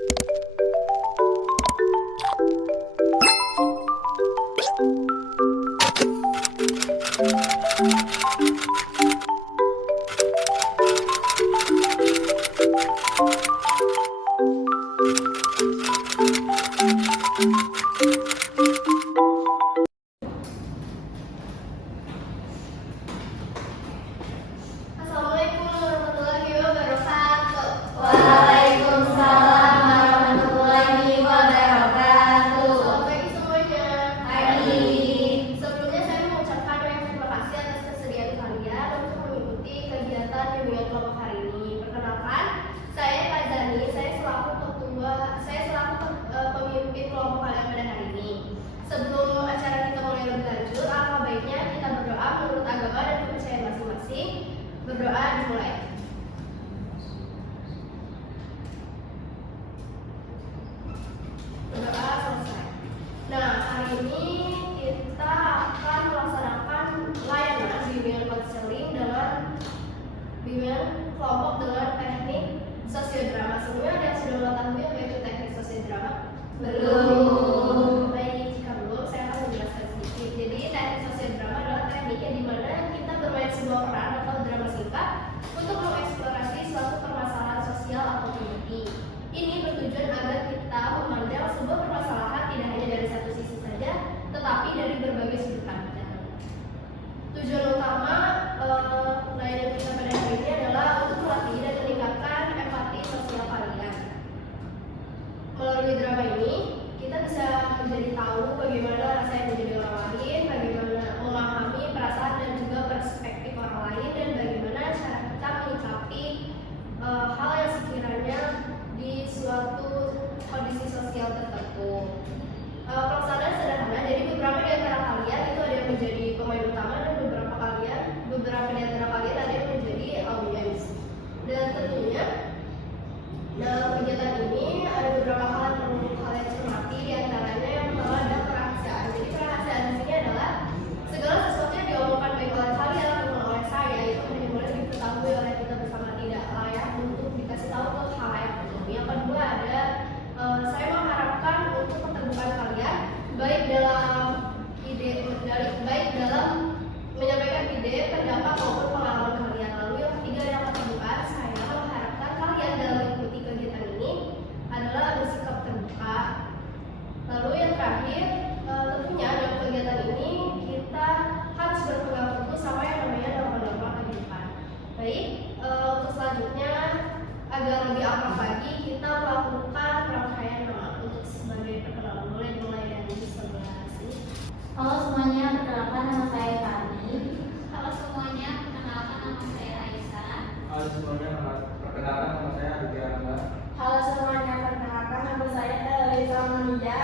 Assalamualaikum warahmatullahi wabarakatuh. Waalaikumsalam warahmatullahi wabarakatuh. Selamat pagi semuanya. Pagi. Sebelumnya saya mengucapkan banyak terima kasih atas kesediaan kalian untuk mengikuti kegiatan bimbingan kelompok hari ini. Perkenalkan, saya Fazani. Saya selaku pemimpin kelompok kalian pada hari ini. Sebelum acara kita mulai lebih lanjut, alangkah baiknya kita berdoa menurut agama dan kepercayaan masing-masing. Berdoa dimulai. Berdoa selesai. Nah, hari ini kita akan melaksanakan layanan bimbingan konseling dengan bimbingan kelompok dengan teknik sosiodrama. Sebelumnya ada yang sudah mengetahui apa itu teknik sosiodrama? Belum. Baik, jika belum, saya akan menjelaskan sedikit. Jadi, teknik sosiodrama adalah tekniknya di mana kita bermain sebuah peran atau drama singkat untuk mengeksplorasi suatu permasalahan sosial atau politik. Ini bertujuan agar kita memandang sebuah permasalahan tidak hanya dari satu sisi saja, tetapi dari berbagai sudut pandang. Tujuan utama layanan kita pada hari ini adalah untuk melatih dan meningkatkan empati sosial kalian. Melalui drama ini, kita bisa menjadi tahu bagaimana rasanya menjadi orang lain, bagaimana memahami perasaan dan juga perspektif orang lain, dan bagaimana cara kita menyikapi hal yang sekiranya di suatu kondisi sosial tertentu. Pelaksanaan sederhana, jadi beberapa di antara kalian itu ada yang menjadi pemain utama dan beberapa di antara kalian ada yang menjadi audiens. Dan tentunya dalam kegiatan ini ada beberapa hal yang perlu kalian cermati, di antaranya yang pertama ada kerahasiaan. Jadi kerahasiaan di sini adalah segala sesuatu yang diomongkan baik oleh kalian maupun oleh saya itu hanya boleh diketahui oleh kita bersama, tidak layak untuk dikasih tahu ke khalayak umum. Yang kedua ada saya mengharapkan untuk keterbukaan kalian baik dalam menyampaikan ide, pendapat maupun pengalaman kalian. Lalu yang ketiga yang keterbukaan, saya mengharapkan kalian dalam mengikuti kegiatan ini adalah bersikap terbuka. Lalu yang terakhir, tentunya dalam kegiatan ini kita harus berpegang teguh sama yang namanya norma-norma kehidupan. Baik, untuk selanjutnya agar lebih akrab lagi kita melakukan rangkaian nama untuk sebagai perkenalan. Mulai dari sebelah sini. Halo semuanya, perkenalkan nama saya Fani. Halo semuanya, perkenalkan nama saya Aisyah. Halo semuanya, perkenalkan nama saya Aditya Angga. Halo semuanya, perkenalkan nama saya Elisa Manida.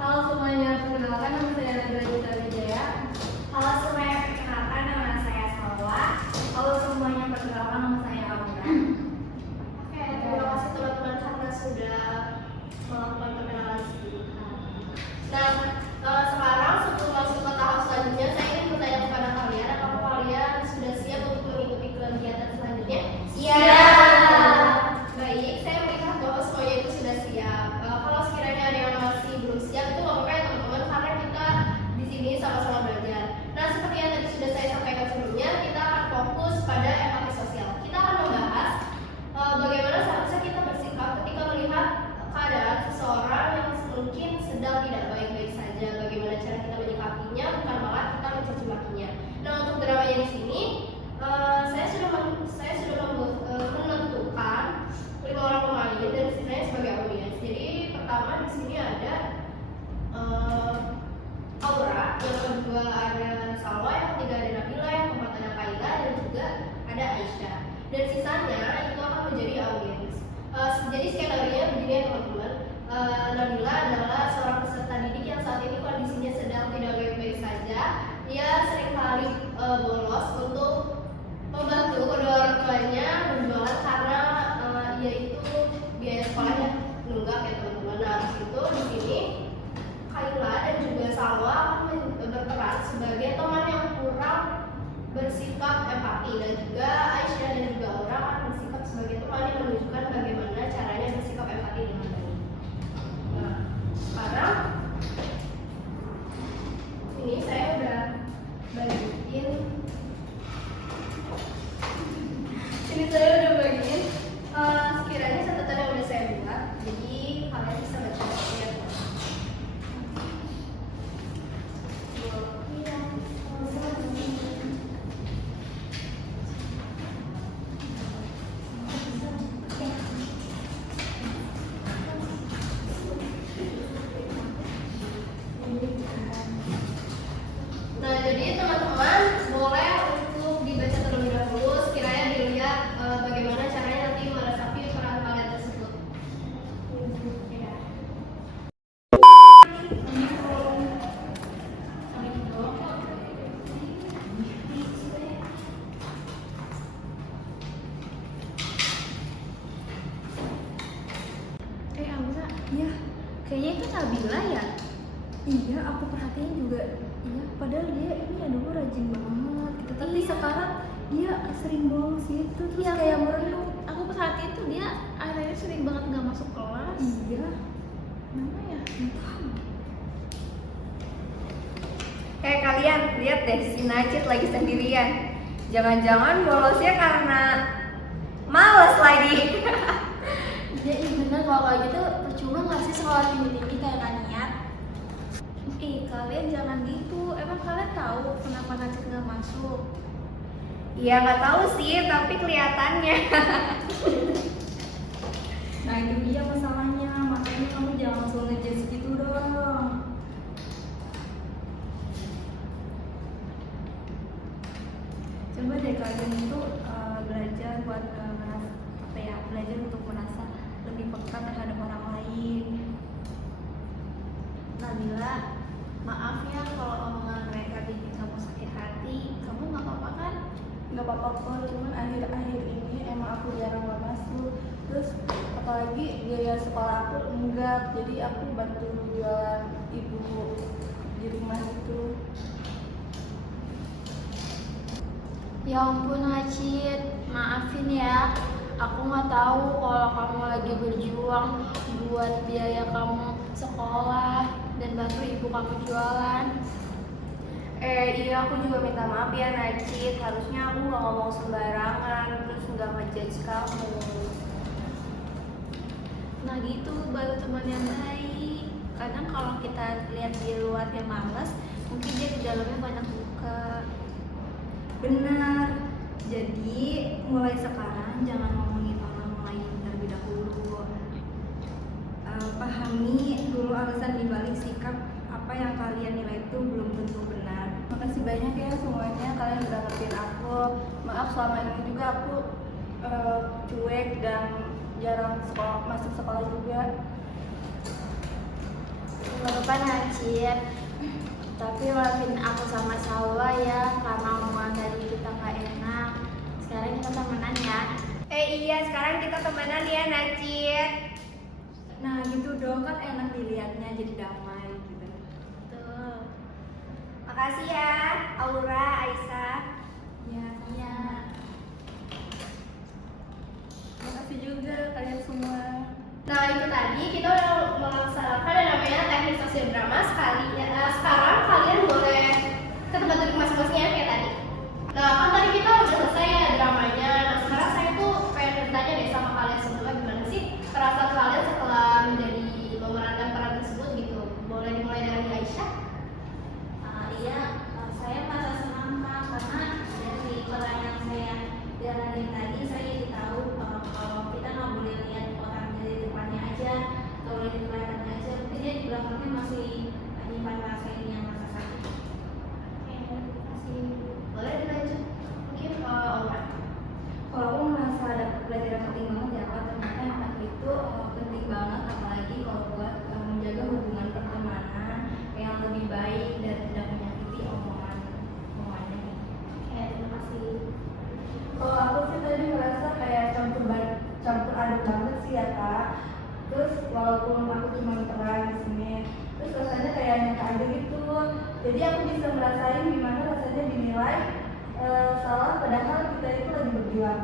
Halo semuanya, perkenalkan nama saya Nadira Wijaya. Halo semuanya, perkenalkan nama saya Salwa. Halo semuanya, perkenalkan nama saya Aura. Oke, terima kasih teman-teman karena sudah melakukan perkenalan sedikit. Nah, sekarang sebelum masuk ke tahap selanjutnya, saya ingin bertanya kepada kalian, apakah kalian sudah siap untuk mengikuti kegiatan selanjutnya? Baik, saya melihat bahwa semuanya itu sudah siap. Kalau sekiranya ada yang masih belum siap, itu nggak apa-apa ya teman-teman, karena kita di sini sama-sama belajar. Nah, seperti yang tadi sudah saya sampaikan sebelumnya, kita akan fokus pada empati sosial. Kita akan membahas bagaimana seharusnya kita bersikap ketika melihat keadaan seseorang yang mungkin sedang tidak baik-baik saja. Bagaimana cara kita menyikapinya, bukan malah kita mencaci makinya. Nah, untuk dramanya di sini, saya sudah menentukan 5 orang pemain dan saya sebagai audiens. Jadi pertama di sini ada Aura, yang kedua ada Salwa, yang ketiga ada Nabila, yang keempat ada Kaila, dan juga ada Aisyah. Dan sisanya itu akan menjadi audiens. Jadi skenario begini ya teman-teman. Nabila adalah seorang peserta didik yang saat ini kondisinya sedang tidak baik-baik saja. Dia seringkali bolos untuk membantu kedua orang tuanya berjualan karena yaitu biaya sekolahnya nunggak ya teman-teman. Nah, habis itu di sini Kaila dan juga Salwa akan berperan sebagai teman yang kurang bersikap empati, dan juga Aisyah dan juga Aura akan bersikap sebagai teman yang menunjukkan bagaimana caranya bersikap sekarang ini saya udah bagiin. Ini saya udah bagiin sekiranya catatan yang udah saya buat. Jadi kalian bisa baca ya. Nah, jadi teman-teman boleh untuk dibaca terlebih dahulu sekiranya dilihat bagaimana caranya nanti meresapi peran kalian tersebut. Ya. Amza, Iya, kayaknya itu Nabila ya? iya aku perhatiin juga. Iya, padahal dia ini ya dulu rajin banget gitu. Tapi Iya. sekarang dia sering bolos gitu, terus Iya, kayak aku- merenung. Aku perhatiin tuh dia akhirnya sering banget nggak masuk kelas. Iya, Kenapa ya? entah. Kalian lihat deh si Najit lagi sendirian. Jangan-jangan bolosnya karena males lagi. Ya iya bener, kalau kayak gitu percuma nggak sih sekolah tinggi-tinggi kayak nggak niat? Kalian jangan gitu. Emang kalian tahu kenapa Najib nggak masuk? Ya nggak tahu sih, tapi kelihatannya. Nah itu dia masalahnya, makanya kamu jangan langsung ngejudge gitu dong. Coba deh kalian itu belajar buat merasa apa ya, belajar untuk merasa lebih peka terhadap orang lain. Nabila, maaf ya kalau omongan mereka bikin kamu sakit hati. Kamu nggak apa-apa kan? Nggak apa-apa kok, cuman akhir-akhir ini emang aku jarang gak masuk. Terus apalagi biaya sekolah aku enggak, jadi aku bantu jualan ibu di rumah gitu. Ya ampun Acit, maafin ya. Aku nggak tahu kalau kamu lagi berjuang buat biaya kamu sekolah dan bantu ibu kamu jualan. Iya aku juga minta maaf ya Najit. Harusnya aku nggak ngomong sembarangan, terus nggak ngejudge kamu. Nah gitu, baru teman yang baik. Kadang kalau kita lihat di luarnya males, mungkin dia di dalamnya banyak luka. Benar. Jadi mulai sekarang jangan ngomongin orang lain terlebih dahulu. Pahami dulu alasan dibalik sikap apa yang kalian nilai itu belum tentu benar. Makasih banyak ya semuanya, kalian udah ngertiin aku. Maaf selama ini juga aku cuek dan jarang masuk sekolah juga. Gak apa-apa Najib, tapi maafin aku sama Saula ya karena omongan tadi kita gak enak. Sekarang kita temenan ya. Iya sekarang kita temenan ya Najit. Nah gitu dong, kan enak dilihatnya jadi damai gitu. Tuh. Makasih ya Aura, Aisyah. Ya, Iya. makasih juga kalian semua. Nah itu tadi kita udah melaksanakan yang namanya teknik sosial drama sekali. Sekarang kalian boleh ke tempat duduk masing-masing ya kayak tadi. Nah kan tadi kita udah selesai ya dramanya. Nah sekarang saya tuh pengen bertanya deh sama kalian semua gimana sih perasaan kalian setelah menjadi memerankan peran tersebut gitu. Boleh dimulai dari Aisyah. Iya, saya merasa senang Kak, karena dari orang yang saya jalanin tadi saya jadi tahu kalau kita nggak boleh lihat orang dari depannya aja, nggak boleh di kelihatannya aja, mungkin dia di belakangnya masih nyimpan rasa ini yang rasa sakit. Oke, terima kasih. Boleh dilanjut. Mungkin Aura. Kalau aku merasa ada pelajaran penting banget ya Kak, ternyata yang tadi itu penting banget, apalagi kalau buat menjaga hubungan pertemanan yang lebih baik dan tidak menyakiti omongannya. Oke, terima kasih. Kalau aku sih tadi merasa kayak campur aduk banget sih ya Kak. Terus walaupun aku cuma peran di sini, terus rasanya kayak nyangka aja gitu. Jadi aku bisa merasain gimana rasanya dinilai salah padahal kita itu lagi berjuang.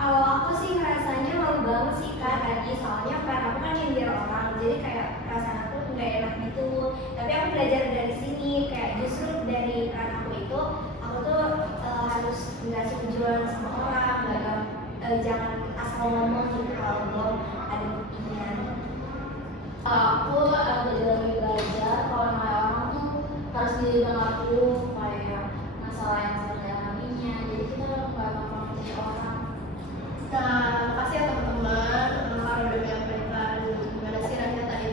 Kalau aku sih rasanya malu banget sih Kak tadi, soalnya peran aku kan nyindir orang, jadi kayak perasaan aku nggak enak gitu. Tapi aku belajar dari sini, kayak justru dari peran aku itu, aku tuh harus nggak setujuan sama orang, jangan asal ngomong gitu kalau belum ada buktinya. Aku jadi lebih belajar kalau kayak orang tuh harus didengar dulu kayak masalah yang sedang dialaminya, jadi kita nggak gampang menjadi orang. Nah, makasih ya teman-teman karena udah menyampaikan gimana sih Rania tadi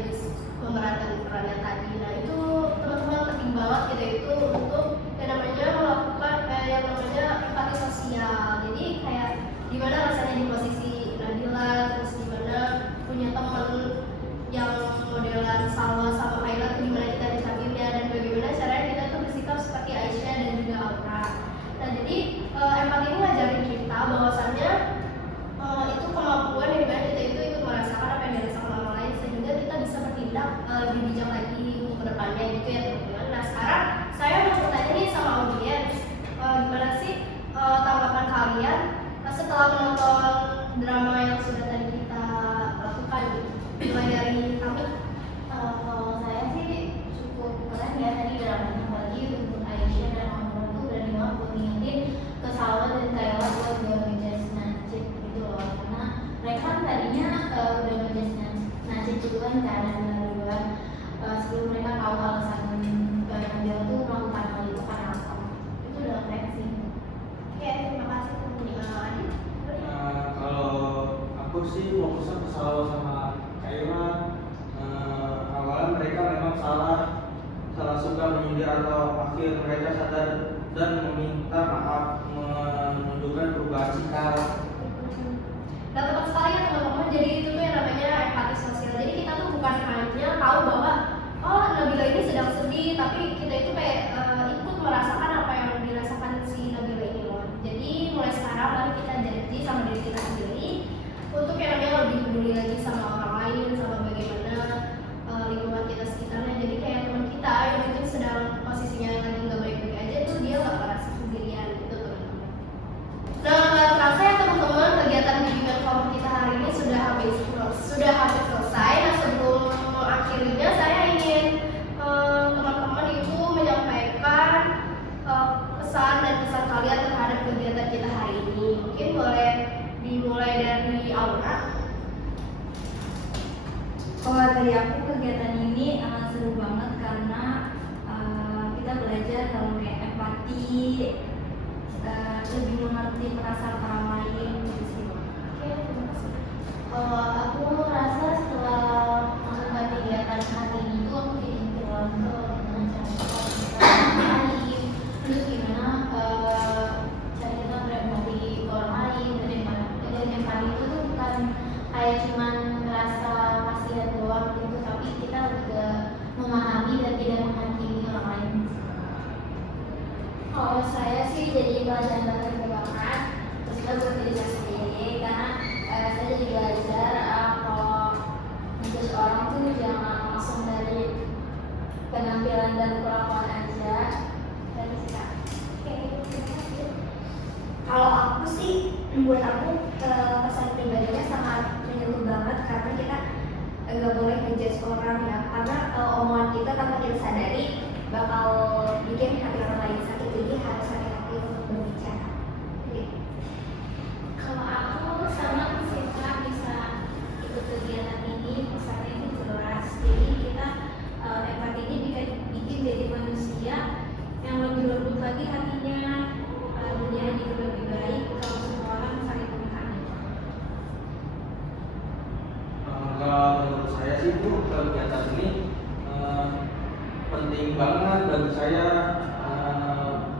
memerankan perannya tadi. Nah itu teman-teman penting banget kita itu untuk yang namanya melakukan yang namanya empati sosial. Jadi kayak gimana rasanya di posisi Nabila, terus gimana punya teman yang modelan Salwa sama Kaila tuh gimana kita dicapinnya dan bagaimana caranya kita tuh bersikap seperti Aisyah dan juga Aura. Nah jadi empati ini ngajarin kita bahwasannya itu kemampuan yang dimana kita itu ikut merasakan apa yang dirasakan orang lain sehingga kita bisa bertindak lebih bijak lagi untuk kedepannya gitu ya teman-teman. Nah sekarang saya mau bertanya nih sama audiens, gimana sih tanggapan kalian setelah menonton drama yang sudah tadi kita lakukan gitu? Mulai dari kami. Kalau saya sih cukup keren ya tadi dramanya, apalagi untuk Aisyah dan Aura tuh berani banget buat ngingetin ke Salwa dan Kayla buat gak ngejudge Najib gitu loh, karena mereka kan tadinya udah ngejudge Najib duluan kan duluan sebelum mereka tahu alasan Nabila tuh melakukan hal itu karena apa. Itu udah keren sih. Oke, terima kasih teman-teman. Adit. Kalau aku sih fokusnya ke Salwa sama Kaila. Awalnya mereka memang salah suka menyindir atau akhir mereka sadar dan meminta maaf, menunjukkan perubahan sikap. Nah tepat sekali ya teman-teman, jadi itu tuh yang namanya empati sosial. Jadi kita tuh bukan hanya tahu bahwa oh Nabila ini sedang sedih, tapi kita itu kayak ikut merasakan apa yang dirasakan si Nabila ini loh. Jadi mulai sekarang mari kita janji sama diri kita sendiri untuk yang namanya lebih peduli lagi sama orang lain, sama bagaimana lingkungan kita sekitarnya. Jadi kayak teman kita yang mungkin sedang posisinya lagi nggak baik-baik aja tuh dia nggak merasa sendirian gitu teman-teman. Nah nggak terasa ya teman-teman, kegiatan bimbingan kelompok kita hari ini sudah hampir selesai. Nah sebelum mengakhirinya saya ingin teman-teman itu menyampaikan pesan dan pesan kalian terhadap kegiatan kita hari ini. Mungkin boleh dimulai dari Aura. Kalau dari aku kegiatan ini seru banget karena kita belajar kalau kayak empati, lebih mengerti perasaan orang lain gitu sih. Oke, terima kasih. Kalau aku rasa setelah melakukan kegiatan hari ini tuh aku jadi terlalu gimana cara lain, terus gimana cara kita berempati ke orang lain, dan empati itu tuh bukan kayak cuman ngerasa kasihan doang gitu, tapi kita juga memahami dan tidak menghakimi orang lain. Kalau saya sih jadi pelajaran berharga banget, terus juga buat diri saya sendiri karena saya jadi belajar kalau menjadi orang tuh jangan langsung dari penampilan dan kelakuan aja. Dan sikap. Oke, terima kasih. Kalau aku sih, buat aku pesan pribadinya sangat menyentuh banget karena kita nggak boleh ngejudge orang ya, karena omongan kita tanpa kita sadari bakal bikin hati orang lain sakit, jadi harus hati-hati untuk berbicara. Jadi, Kalau aku sama Sita bisa ikut kegiatan ini, pesannya itu jelas. Jadi kita empati ini bikin jadi manusia yang lebih lembut lagi hatinya, dunia jadi lebih baik kalau semua orang saling memahami. Kalau menurut saya sih Bu, kegiatan ini penting banget bagi saya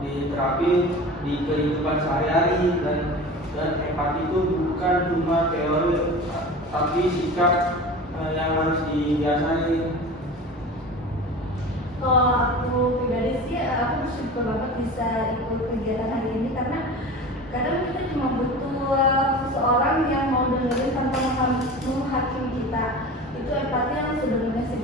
diterapin di kehidupan sehari-hari, dan empati itu bukan cuma teori tapi sikap yang harus dibiasain. Kalau aku pribadi sih, aku bersyukur banget bisa ikut kegiatan hari ini karena kadang kita cuma butuh seseorang yang mau dengerin tanpa menghakimi kita. Itu empati yang sebenarnya sih.